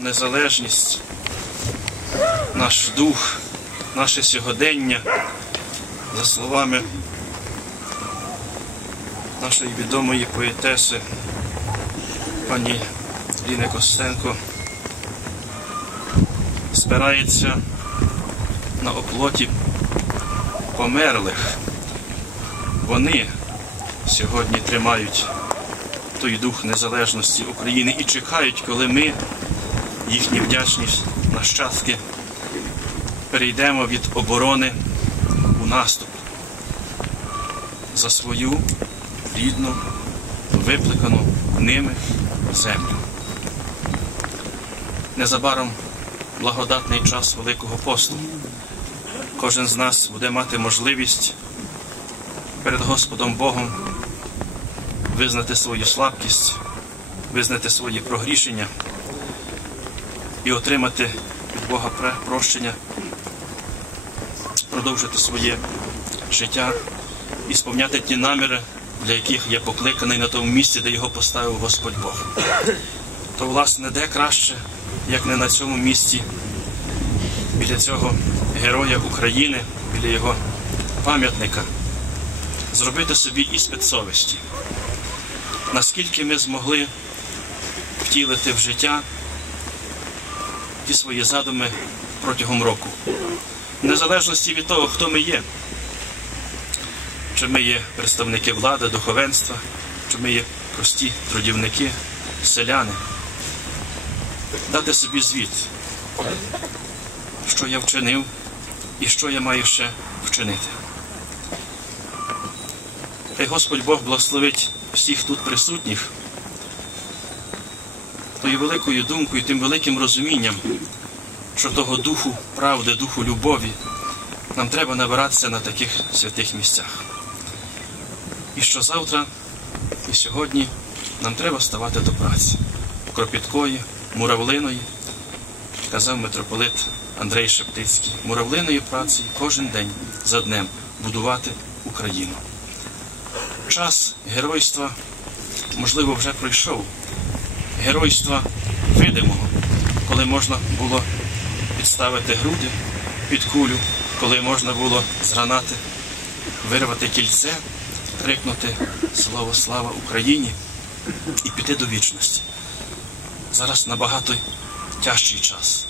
незалежність, наш дух, наше сьогодення, за словами нашої відомої поетеси пані Ліни Костенко, спирається на оплоті померлих. Вони сьогодні тримають той дух незалежності України і чекають, коли ми, їхні вдячні нащадки, перейдемо від оборони у наступ за свою рідну, викликану ними землю. Незабаром благодатний час Великого посту. Кожен з нас буде мати можливість перед Господом Богом визнати свою слабкість, визнати свої прогрішення і отримати від Бога прощення, продовжити своє життя і сповняти ті наміри, для яких я покликаний на тому місці, де його поставив Господь Бог. То, власне, де краще, як не на цьому місці, біля цього героя України, біля його пам'ятника, зробити собі іспит совісті наскільки ми змогли втілити в життя ті свої задуми протягом року. В незалежності від того, хто ми є, чи ми є представники влади, духовенства, чи ми є прості трудівники, селяни, дати собі звіт, що я вчинив і що я маю ще вчинити. Хай Господь Бог благословить всіх тут присутніх тою великою думкою, тим великим розумінням, що того духу правди, духу любові нам треба набиратися на таких святих місцях. І що завтра і сьогодні нам треба ставати до праці кропіткої, муравлиної, казав митрополит Андрей Шептицький, муравлиної праці кожен день за днем будувати Україну час геройства, можливо, вже пройшов. Геройства видимого, коли можна було підставити груди під кулю, коли можна було з гранати вирвати кільце, крикнути Слово слава Україні і піти до вічності. Зараз набагато тяжчий час.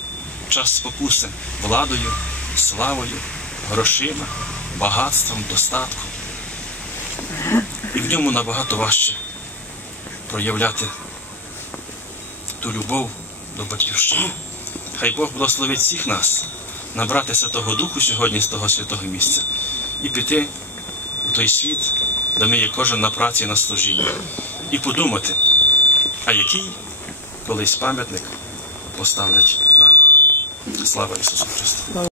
Час спокуси владою, славою, грошима, багатством, достатком. І в ньому набагато важче проявляти ту любов до батьківщини. Хай Бог благословить всіх нас набратися того духу сьогодні з того святого місця і піти у той світ, де ми є кожен на праці і на служінні, і подумати, а який колись пам'ятник поставлять нам. Слава Ісусу Христу!